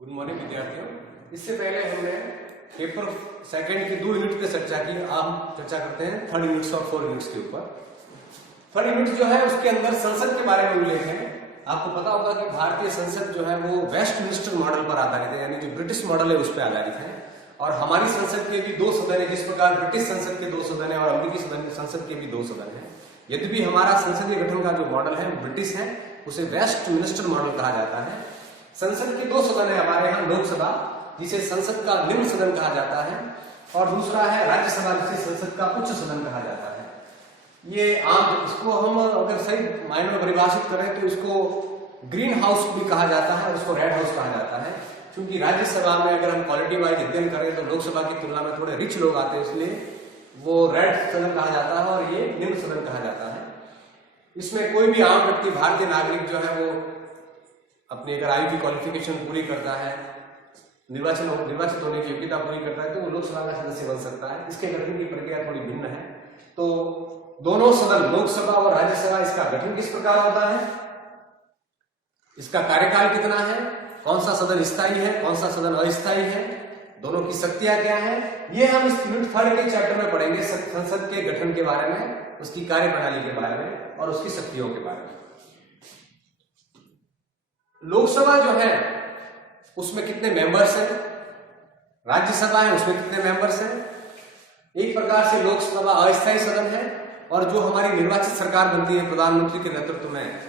Good morning विद्यार्थियों। इससे पहले हमने पेपर सेकंड की 2 यूनिट पे चर्चा की। हम चर्चा करते हैं 3 यूनिट्स और 4 यूनिट्स के ऊपर। 3 यूनिट जो है उसके अंदर संसद के बारे में उल्लेख है। आपको पता होगा कि भारतीय संसद जो है वो वेस्टमिनिस्टर मॉडल पर आधारित है, यानी जो ब्रिटिश मॉडल है उस पर आधारित है। और हमारी संसद के भी 2 सदन है, जिस प्रकार ब्रिटिश संसद के 2 सदन है और अमेरिकी संसद के भी 2 सदन है। यद्यपि हमारा संसदीय गठन का जो मॉडल है ब्रिटिश है, उसे वेस्टमिनिस्टर मॉडल कहा जाता है। संसद के 2 सदन है हमारे यहाँ, लोकसभा जिसे संसद का निम्न सदन कहा जाता है और दूसरा है राज्यसभा जिसे संसद का उच्च सदन कहा जाता है। ये आम, इसको हम अगर सही मायने में परिभाषित करें तो इसको ग्रीन हाउस भी कहा जाता है और उसको रेड हाउस कहा जाता है, क्योंकि राज्यसभा में अगर हम क्वालिटी वाइज अध्ययन करें तो लोकसभा की तुलना में थोड़े रिच लोग आते हैं, इसलिए वो रेड सदन कहा जाता है और ये निम्न सदन कहा जाता है। इसमें कोई भी आम व्यक्ति, भारतीय नागरिक जो है वो अपनी अगर आयु की क्वालिफिकेशन पूरी करता है, निर्वाचित होने की योग्यता पूरी करता है, तो वो लोकसभा का सदस्य बन सकता है। इसके गठन की प्रक्रिया थोड़ी भिन्न है। तो दोनों सदन, लोकसभा और राज्यसभा, इसका गठन किस प्रकार होता है, इसका कार्यकाल कितना है, कौन सा सदन स्थायी है, कौन सा सदन अस्थायी है, दोनों की शक्तियां क्या है, ये हम इस यूनिट 3 के चैप्टर में पढ़ेंगे। संसद के गठन के बारे में, उसकी कार्यप्रणाली के बारे में और उसकी शक्तियों के बारे में। लोकसभा जो है उसमें कितने मेंबर्स हैं, राज्यसभा है उसमें कितने मेंबर्स हैं। एक प्रकार से लोकसभा अस्थायी सदन है और जो हमारी निर्वाचित सरकार बनती है प्रधानमंत्री के नेतृत्व में,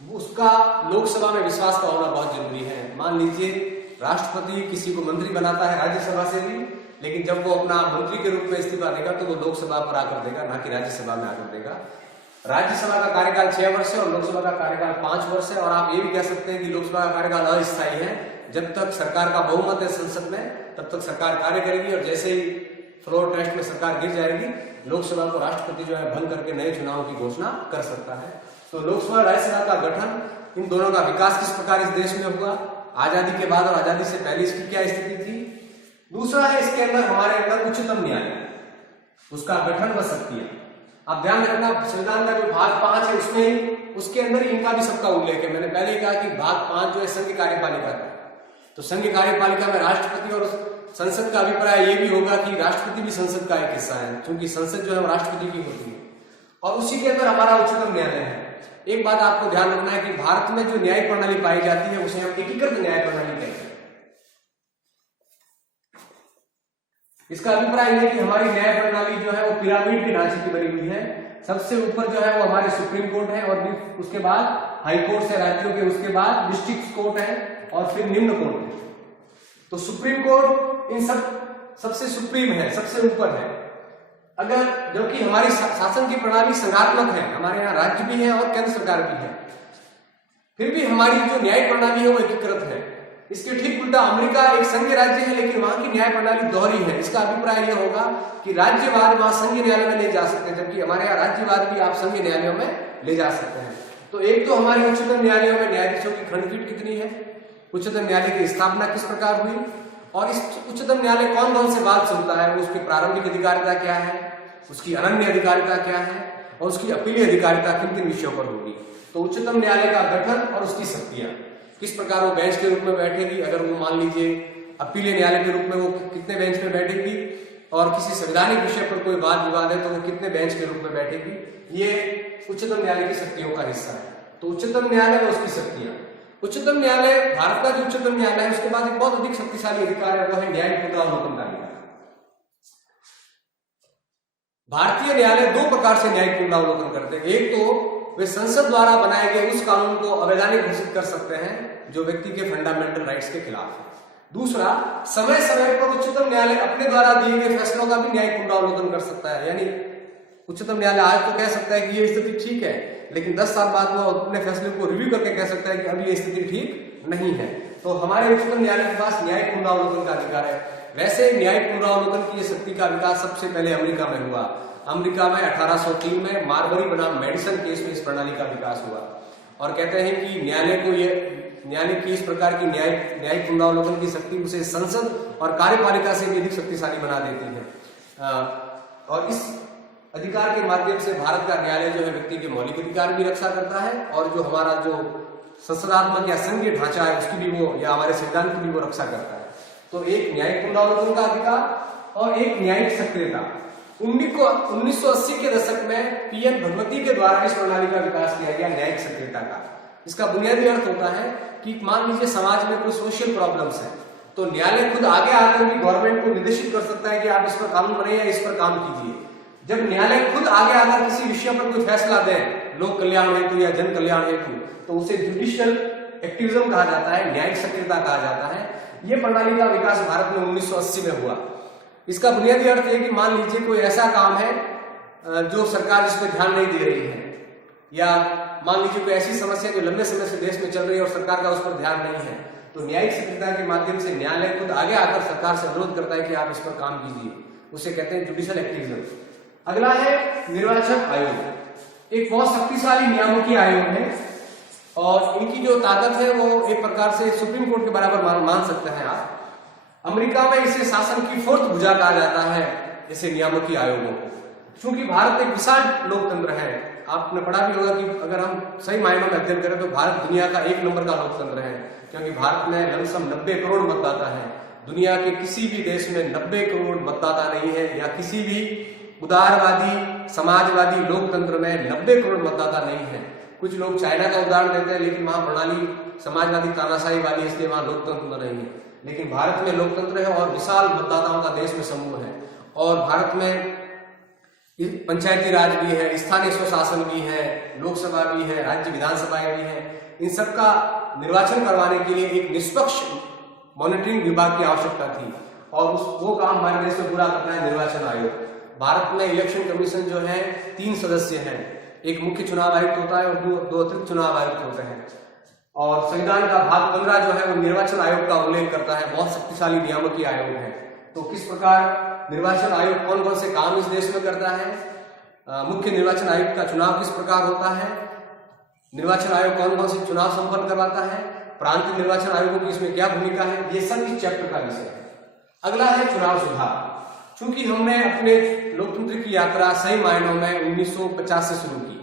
उसका लोकसभा में विश्वास का होना बहुत जरूरी है। मान लीजिए राष्ट्रपति किसी को मंत्री बनाता है राज्यसभा से भी, लेकिन जब वो अपना मंत्री के रूप में इस्तीफा देगा तो वो लोकसभा पर आकर देगा, ना कि राज्यसभा में आकर देगा। राज्यसभा का कार्यकाल 6 वर्ष है और लोकसभा का कार्यकाल 5 वर्ष है। और आप ये भी कह सकते हैं कि लोकसभा का कार्यकाल अस्थायी है। जब तक सरकार का बहुमत है संसद में तब तक सरकार कार्य करेगी और जैसे ही फ्लोर टेस्ट में सरकार गिर जाएगी, लोकसभा को राष्ट्रपति जो है भंग करके नए चुनाव की घोषणा कर सकता है। तो लोकसभा और राज्यसभा का गठन, इन दोनों का विकास किस प्रकार इस देश में हुआ, आजादी के बाद और आजादी से पहले इसकी क्या स्थिति थी। दूसरा है इसके अंदर हमारे अंदर उच्चतम न्यायालय, उसका गठन व शक्तियां। आप ध्यान रखना, संविधान का जो भाग 5 है उसमें, उसके अंदर ही इनका भी सबका उल्लेख है। मैंने पहले ही कहा कि भाग 5 जो है संघ कार्यपालिका का, तो संघ कार्यपालिका में राष्ट्रपति और संसद का अभिप्राय ये भी होगा कि राष्ट्रपति भी संसद का एक हिस्सा है, क्योंकि संसद जो है राष्ट्रपति की होती है। और उसी के अंदर हमारा उच्चतम न्यायालय है। एक बात आपको ध्यान रखना है कि भारत में जो न्याय प्रणाली पाई जाती है उसे हम एकीकृत न्याय प्रणाली कहते हैं। इसका अभिप्राय है कि हमारी न्याय प्रणाली जो है वो पिरामिड के ढांचे की बनी हुई है। सबसे ऊपर जो है वो हमारे सुप्रीम कोर्ट है और उसके बाद हाई कोर्ट है राज्यों के, उसके बाद डिस्ट्रिक्ट कोर्ट है और फिर निम्न कोर्ट है। तो सुप्रीम कोर्ट इन सबसे सुप्रीम है, सबसे ऊपर है। अगर जबकि हमारी शासन की प्रणाली संघात्मक है, हमारे यहाँ राज्य भी है और केंद्र सरकार भी है, फिर भी हमारी जो न्याय प्रणाली है वो एकीकृत है। इसके ठीक उल्टा अमेरिका एक संघीय राज्य है लेकिन वहां की न्याय प्रणाली दोहरी है। इसका अभिप्राय यह होगा कि राज्यवाद वहां संघीय न्यायालय में ले जा सकते हैं, जबकि हमारे यहाँ राज्यवाद भी आप संघीय न्यायालयों में ले जा सकते हैं। तो एक तो हमारे उच्चतम न्यायालयों में न्यायाधीशों की खंडपीठ कितनी है, उच्चतम न्यायालय की स्थापना किस प्रकार हुई और इस उच्चतम न्यायालय कौन कौन से बात सुनता है, उसकी प्रारंभिक अधिकारिता क्या है, उसकी अनन्य अधिकारिता क्या है और उसकी अपीलीय अधिकारिता किन किन विषयों पर होगी। तो उच्चतम न्यायालय का गठन और उसकी शक्तियां, किस प्रकार वो बेंच के रूप में बैठेगी, अगर वो मान लीजिए अपीलीय न्यायालय के रूप में वो कितने बेंच पे बैठेगी और किसी संवैधानिक विषय पर कोई वाद विवाद है तो वो कितने बेंच के रूप में बैठेगी, ये उच्चतम न्यायालय की शक्तियों का हिस्सा है। तो उच्चतम न्यायालय और उसकी शक्तियां। उच्चतम न्यायालय, भारत का जो उच्चतम न्यायालय है उसके बाद एक बहुत अधिक शक्तिशाली अधिकार है, वो है न्यायिक पुनरावलोकन का अधिकार। भारतीय न्यायालय 2 प्रकार से न्यायिक पुनरावलोकन करते हैं। एक तो वे संसद द्वारा बनाए गए उस कानून को अवैधानिक घोषित कर सकते हैं जो व्यक्ति के फंडामेंटल राइट्स के खिलाफ है। दूसरा, समय समय पर उच्चतम न्यायालय अपने द्वारा दिए गए फैसलों का भी न्यायिक पुनरावलोकन कर सकता है। यानी उच्चतम न्यायालय आज तो कह सकता है कि ये स्थिति ठीक है, लेकिन 10 साल बाद वो अपने फैसले को रिव्यू करके कह सकता है कि अभी ये स्थिति ठीक नहीं है। तो हमारे उच्चतम न्यायालय के पास न्यायिक पुनरावलोकन का अधिकार है। वैसे न्यायिक पुनरावलोकन की शक्ति का विकास सबसे पहले अमेरिका में हुआ। अमेरिका में 1803 में मार्बरी बनाम मेडिसन केस में इस प्रणाली का विकास हुआ और कहते हैं कि न्यायालय की इस प्रकार की न्यायिक पुनरावलोकन की शक्ति उसे संसद और कार्यपालिका से भी अधिक शक्तिशाली बना देती है। और इस अधिकार के माध्यम से भारत का न्यायालय जो है व्यक्ति के मौलिक अधिकार भी रक्षा करता है और जो हमारा जो संसदात्मक या संघीय ढांचा है उसकी भी वो, या हमारे संविधान की भी वो रक्षा करता है। तो एक न्यायिक पुनरावलोकन का अधिकार और एक न्यायिक सक्रियता। 1980 के दशक में पीएन भगवती के द्वारा इस प्रणाली का विकास किया गया, न्यायिक सक्रियता का। इसका बुनियादी अर्थ होता है कि मान लीजिए समाज में कोई सोशल प्रॉब्लम्स है, तो न्यायालय खुद आगे आकर भी गवर्नमेंट को निर्देशित कर सकता है कि आप इस पर कानून बनाइए या इस पर काम कीजिए। जब न्यायालय खुद आगे आकर किसी विषय पर कोई फैसला दें, लोक कल्याण हेतु या जन कल्याण हेतु, तो उसे जुडिशियल एक्टिविज्म कहा जाता है, न्यायिक सक्रियता कहा जाता है। यह प्रणाली का विकास भारत में 1980 में हुआ। इसका बुनियादी अर्थ है कि मान लीजिए कोई ऐसा काम है जो सरकार इस पर ध्यान नहीं दे रही है, या मान लीजिए कोई ऐसी समस्या जो लंबे समय से देश में चल रही है और सरकार का उस पर ध्यान नहीं है, तो न्यायिक सक्रियता के माध्यम से न्यायालय खुद आगे आकर सरकार से अनुरोध करता है कि आप इस पर काम कीजिए। उसे कहते हैं जुडिशियल एक्टिविज्म। अगला है निर्वाचन आयोग। एक बहुत शक्तिशाली नियामकीय आयोग है और इनकी जो ताकत है वो एक प्रकार से सुप्रीम कोर्ट के बराबर मान सकते हैं आप। अमेरिका में इसे शासन की फोर्थ भुजा कहा जाता है, ऐसे नियामकीय आयोगों को। चूंकि भारत एक विशाल लोकतंत्र है, आपने पढ़ा भी होगा कि अगर हम सही मायनों में अध्ययन करें तो भारत दुनिया का 1 नंबर का लोकतंत्र है, क्योंकि भारत में लमसम 90 करोड़ मतदाता है। दुनिया के किसी भी देश में 90 करोड़ मतदाता नहीं है, या किसी भी उदारवादी समाजवादी लोकतंत्र में 90 करोड़ मतदाता नहीं है। कुछ लोग चाइना का उदाहरण देते हैं, लेकिन वहां प्रणाली समाजवादी तानाशाही वाली, इसलिए वहां लोकतंत्र नहीं है। लेकिन भारत में लोकतंत्र है और विशाल मतदाताओं का देश में समूह है। और भारत में पंचायती राज भी है, स्थानीय स्वशासन भी है, लोकसभा भी है, राज्य विधानसभाएं भी है। इन सबका निर्वाचन करवाने के लिए एक निष्पक्ष मॉनिटरिंग विभाग की आवश्यकता थी, और वो काम हमारे देश में पूरा करता है निर्वाचन आयोग। भारत में इलेक्शन कमीशन जो है 3 सदस्य हैं, एक मुख्य चुनाव आयुक्त होता है और दो अतिरिक्त चुनाव आयुक्त होते हैं। और संविधान का भाग 15 जो है वो निर्वाचन आयोग का उल्लेख करता है, बहुत शक्तिशाली नियामकीय आयोग है। तो किस प्रकार निर्वाचन आयोग कौन कौन से काम इस देश में करता है, मुख्य निर्वाचन आयुक्त का चुनाव किस प्रकार होता है, निर्वाचन आयोग कौन कौन से चुनाव संपन्न करवाता है, प्रांतीय निर्वाचन आयोगों की इसमें क्या भूमिका है, ये सब इस चैप्टर का विषय है। अगला है चुनाव सुधार। चूंकि हमने अपने लोकतंत्र की यात्रा सही मायनों में 1950 से शुरू की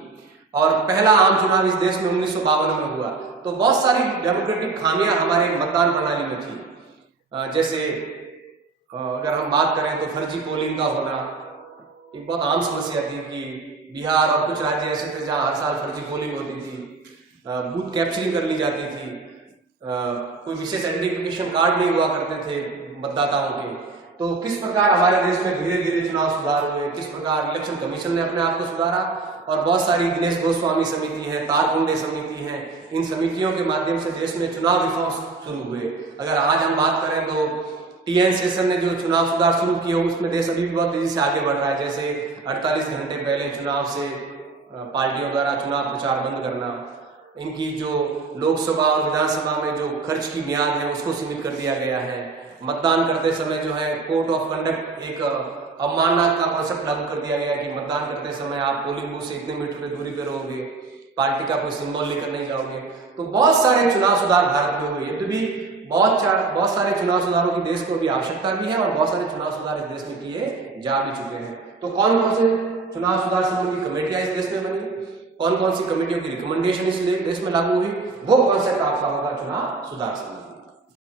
और पहला आम चुनाव इस देश में 1952 में हुआ, तो बहुत सारी डेमोक्रेटिक खामियां हमारे मतदान प्रणाली में थी। जैसे अगर हम बात करें तो फर्जी पोलिंग का होना एक बहुत आम समस्या थी कि बिहार और कुछ राज्य ऐसे थे जहां हर साल फर्जी पोलिंग होती थी, बूथ कैप्चरिंग कर ली जाती थी, कोई विशेष आइडेंटिफिकेशन कार्ड नहीं हुआ करते थे मतदाताओं के। तो किस प्रकार हमारे देश में धीरे धीरे चुनाव सुधार हुए, किस प्रकार इलेक्शन कमीशन ने अपने आप को सुधारा, और बहुत सारी दिनेश गोस्वामी समिति है, तारकुंडे समिति है, इन समितियों के माध्यम से देश में चुनाव रिफॉर्म्स शुरू हुए। अगर आज हम बात करें तो टीएन शेषन ने जो चुनाव सुधार शुरू किए उसमें देश अभी भी बहुत तेजी से आगे बढ़ रहा है। जैसे 48 घंटे पहले चुनाव से पार्टियों द्वारा चुनाव प्रचार बंद करना, इनकी जो लोकसभा और विधानसभा में जो खर्च की मियाद है उसको सीमित कर दिया गया है। मतदान करते समय जो है कोड ऑफ कंडक्ट, एक अवमानना का कॉन्सेप्ट लागू कर दिया गया कि मतदान करते समय आप पोलिंग बूथ से इतने मीटर की दूरी पर रहोगे, पार्टी का कोई सिंबल लेकर नहीं जाओगे। तो बहुत सारे चुनाव सुधार भारत में हुए। तो भी बहुत सारे चुनाव सुधारों की देश को भी आवश्यकता भी है और बहुत सारे चुनाव सुधार इस देश में किए जा भी चुके हैं। तो कौन कौन से चुनाव सुधार संबंधी कमेटियां इस देश में बनी, कौन कौन सी कमेटियों की रिकमेंडेशन इस देश में लागू हुई, वो कॉन्सेप्ट आपका होगा चुनाव सुधार संबंधी।